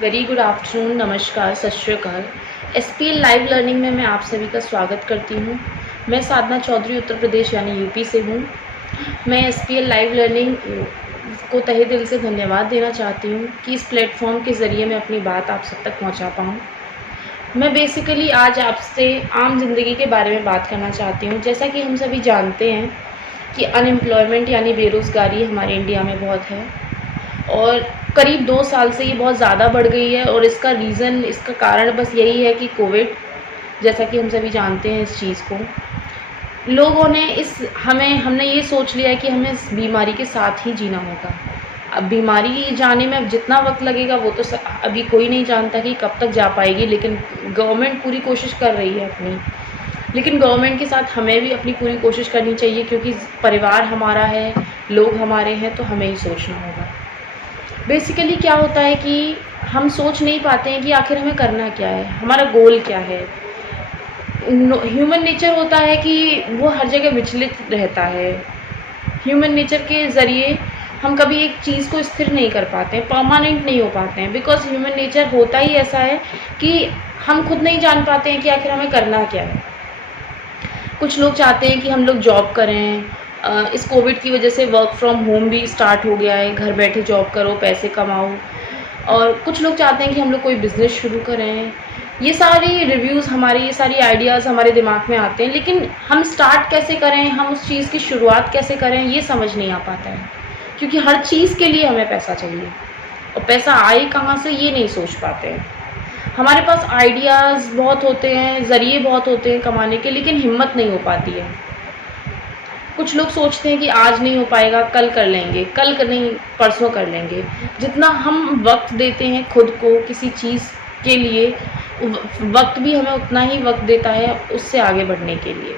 Very good afternoon, नमस्कार, सत श्री अकाल। एसपीएल लाइव लर्निंग में मैं आप सभी का स्वागत करती हूँ। मैं साधना चौधरी उत्तर प्रदेश यानी यूपी से हूँ। मैं एसपीएल लाइव लर्निंग को तहे दिल से धन्यवाद देना चाहती हूँ कि इस प्लेटफॉर्म के ज़रिए मैं अपनी बात आप सब तक पहुँचा पाऊँ। मैं बेसिकली आज आपसे आम जिंदगी के बारे में बात करना चाहती हूँ। जैसा कि हम सभी जानते हैं कि अनएम्प्लॉयमेंट यानी बेरोज़गारी हमारे इंडिया में बहुत है और करीब 2 साल से ये बहुत ज़्यादा बढ़ गई है और इसका कारण बस यही है कि कोविड, जैसा कि हम सभी जानते हैं इस चीज़ को। लोगों ने हमने ये सोच लिया है कि हमें इस बीमारी के साथ ही जीना होगा। अब बीमारी जाने में अब जितना वक्त लगेगा वो तो अभी कोई नहीं जानता कि कब तक जा पाएगी, लेकिन गवर्नमेंट पूरी कोशिश कर रही है अपनी। लेकिन गवर्नमेंट के साथ हमें भी अपनी पूरी कोशिश करनी चाहिए, क्योंकि परिवार हमारा है, लोग हमारे हैं, तो हमें ही सोचना होगा। बेसिकली क्या होता है कि हम सोच नहीं पाते हैं कि आखिर हमें करना क्या है, हमारा गोल क्या है। ह्यूमन नेचर होता है कि वो हर जगह विचलित रहता है। ह्यूमन नेचर के ज़रिए हम कभी एक चीज़ को स्थिर नहीं कर पाते हैं, परमानेंट नहीं हो पाते हैं, बिकॉज ह्यूमन नेचर होता ही ऐसा है कि हम खुद नहीं जान पाते हैं कि आखिर हमें करना क्या है। कुछ लोग चाहते हैं कि हम लोग जॉब करें। इस कोविड की वजह से वर्क फ्रॉम होम भी स्टार्ट हो गया है, घर बैठे जॉब करो, पैसे कमाओ। और कुछ लोग चाहते हैं कि हम लोग कोई बिज़नेस शुरू करें। ये सारी रिव्यूज़ ये सारी आइडियाज़ हमारे दिमाग में आते हैं, लेकिन हम स्टार्ट कैसे करें, हम उस चीज़ की शुरुआत कैसे करें, ये समझ नहीं आ पाता है। क्योंकि हर चीज़ के लिए हमें पैसा चाहिए और पैसा आए कहाँ से ये नहीं सोच पाते हैं। हमारे पास आइडियाज़ बहुत होते हैं, ज़रिए बहुत होते हैं कमाने के, लेकिन हिम्मत नहीं हो पाती है। कुछ लोग सोचते हैं कि आज नहीं हो पाएगा, कल कर लेंगे, नहीं परसों कर लेंगे। जितना हम वक्त देते हैं खुद को किसी चीज़ के लिए, वक्त भी हमें उतना ही वक्त देता है उससे आगे बढ़ने के लिए।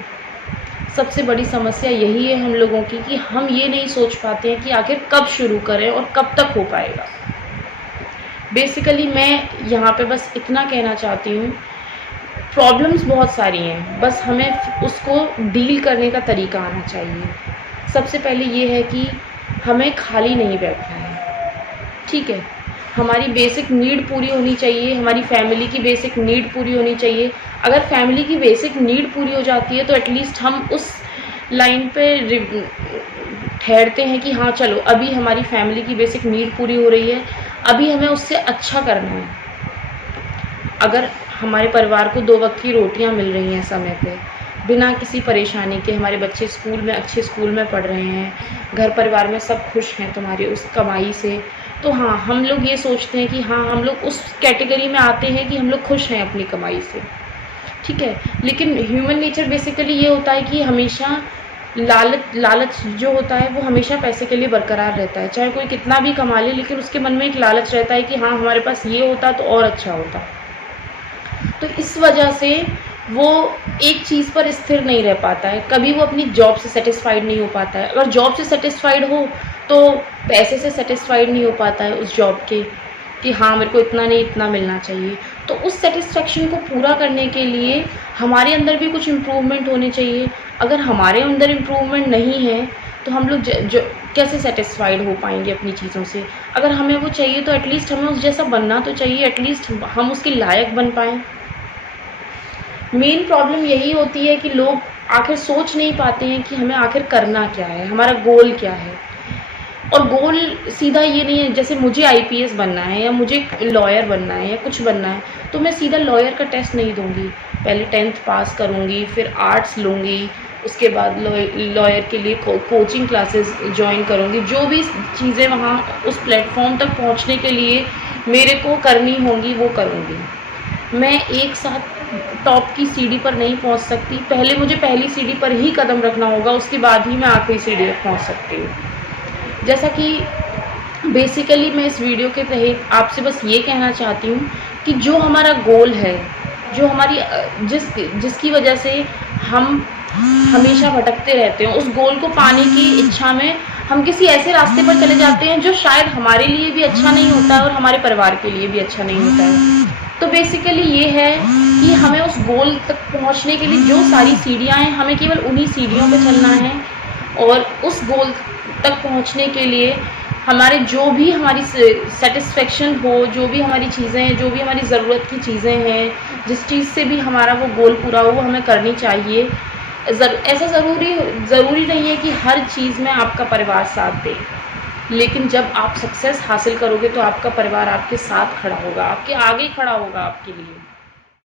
सबसे बड़ी समस्या यही है हम लोगों की कि हम ये नहीं सोच पाते हैं कि आखिर कब शुरू करें और कब तक हो पाएगा। बेसिकली मैं यहाँ पे बस इतना कहना चाहती हूँ, प्रॉब्लम्स बहुत सारी हैं, बस हमें उसको डील करने का तरीका आना चाहिए। सबसे पहले ये है कि हमें खाली नहीं बैठना है, ठीक है। हमारी बेसिक नीड पूरी होनी चाहिए, हमारी फैमिली की बेसिक नीड पूरी होनी चाहिए। अगर फैमिली की बेसिक नीड पूरी हो जाती है तो एटलीस्ट हम उस लाइन पे ठहरते हैं कि हाँ चलो, अभी हमारी फैमिली की बेसिक नीड पूरी हो रही है, अभी हमें उससे अच्छा करना है। अगर हमारे परिवार को 2 वक्त की रोटियां मिल रही हैं समय पे, बिना किसी परेशानी के, हमारे बच्चे अच्छे स्कूल में पढ़ रहे हैं, घर परिवार में सब खुश हैं तुम्हारी उस कमाई से, तो हाँ, हम लोग ये सोचते हैं कि हाँ, हम लोग उस कैटेगरी में आते हैं कि हम लोग खुश हैं अपनी कमाई से, ठीक है। लेकिन ह्यूमन नेचर बेसिकली ये होता है कि हमेशा लालच जो होता है वो हमेशा पैसे के लिए बरकरार रहता है। चाहे कोई कितना भी कमा ले, लेकिन उसके मन में एक लालच रहता है कि हाँ, हमारे पास ये होता तो और अच्छा होता। तो इस वजह से वो एक चीज़ पर स्थिर नहीं रह पाता है, कभी वो अपनी जॉब से सेटिस्फाइड नहीं हो पाता है। अगर जॉब से सेटिस्फाइड हो तो पैसे से सेटिस्फाइड नहीं हो पाता है उस जॉब के, कि हाँ, मेरे को इतना नहीं इतना मिलना चाहिए। तो उस सेटिस्फेक्शन को पूरा करने के लिए हमारे अंदर भी कुछ इम्प्रूवमेंट होने चाहिए। अगर हमारे अंदर इम्प्रूवमेंट नहीं है तो हम लोग कैसे सेटिस्फाइड हो पाएंगे अपनी चीज़ों से। अगर हमें वो चाहिए तो एटलीस्ट हमें उस जैसा बनना तो चाहिए, एटलीस्ट हम उसके लायक बन पाएँ। मेन प्रॉब्लम यही होती है कि लोग आखिर सोच नहीं पाते हैं कि हमें आखिर करना क्या है, हमारा गोल क्या है। और गोल सीधा ये नहीं है जैसे मुझे आईपीएस बनना है या मुझे लॉयर बनना है या कुछ बनना है, तो मैं सीधा लॉयर का टेस्ट नहीं दूंगी। पहले 10th पास करूंगी, फिर आर्ट्स लूँगी, उसके बाद लॉयर के लिए कोचिंग क्लासेस ज्वाइन करूंगी। जो भी चीज़ें वहाँ उस प्लेटफॉर्म तक पहुँचने के लिए मेरे को करनी होंगी वो करूँगी। मैं एक साथ टॉप की सीढ़ी पर नहीं पहुंच सकती, पहले मुझे पहली सीढ़ी पर ही कदम रखना होगा, उसके बाद ही मैं आखिरी सीढ़ी तक पहुंच सकती हूँ। जैसा कि बेसिकली मैं इस वीडियो के तहत आपसे बस ये कहना चाहती हूँ कि जो हमारा गोल है, जो हमारी जिसकी वजह से हम हमेशा भटकते रहते हैं, उस गोल को पाने की इच्छा में हम किसी ऐसे रास्ते पर चले जाते हैं जो शायद हमारे लिए भी अच्छा नहीं होता है और हमारे परिवार के लिए भी अच्छा नहीं होता है। तो बेसिकली ये है कि हमें उस गोल तक पहुंचने के लिए जो सारी सीढ़ियां हैं, हमें केवल उन्हीं सीढ़ियों पर चलना है और उस गोल तक पहुंचने के लिए हमारे जो भी हमारी सेटिस्फेक्शन हो, जो भी हमारी चीज़ें हैं, जो भी हमारी ज़रूरत की चीज़ें हैं, जिस चीज़ से भी हमारा वो गोल पूरा हो, वो हमें करनी चाहिए। ऐसा ज़रूरी नहीं है कि हर चीज़ में आपका परिवार साथ दे, लेकिन जब आप सक्सेस हासिल करोगे तो आपका परिवार आपके साथ खड़ा होगा, आपके आगे खड़ा होगा आपके लिए।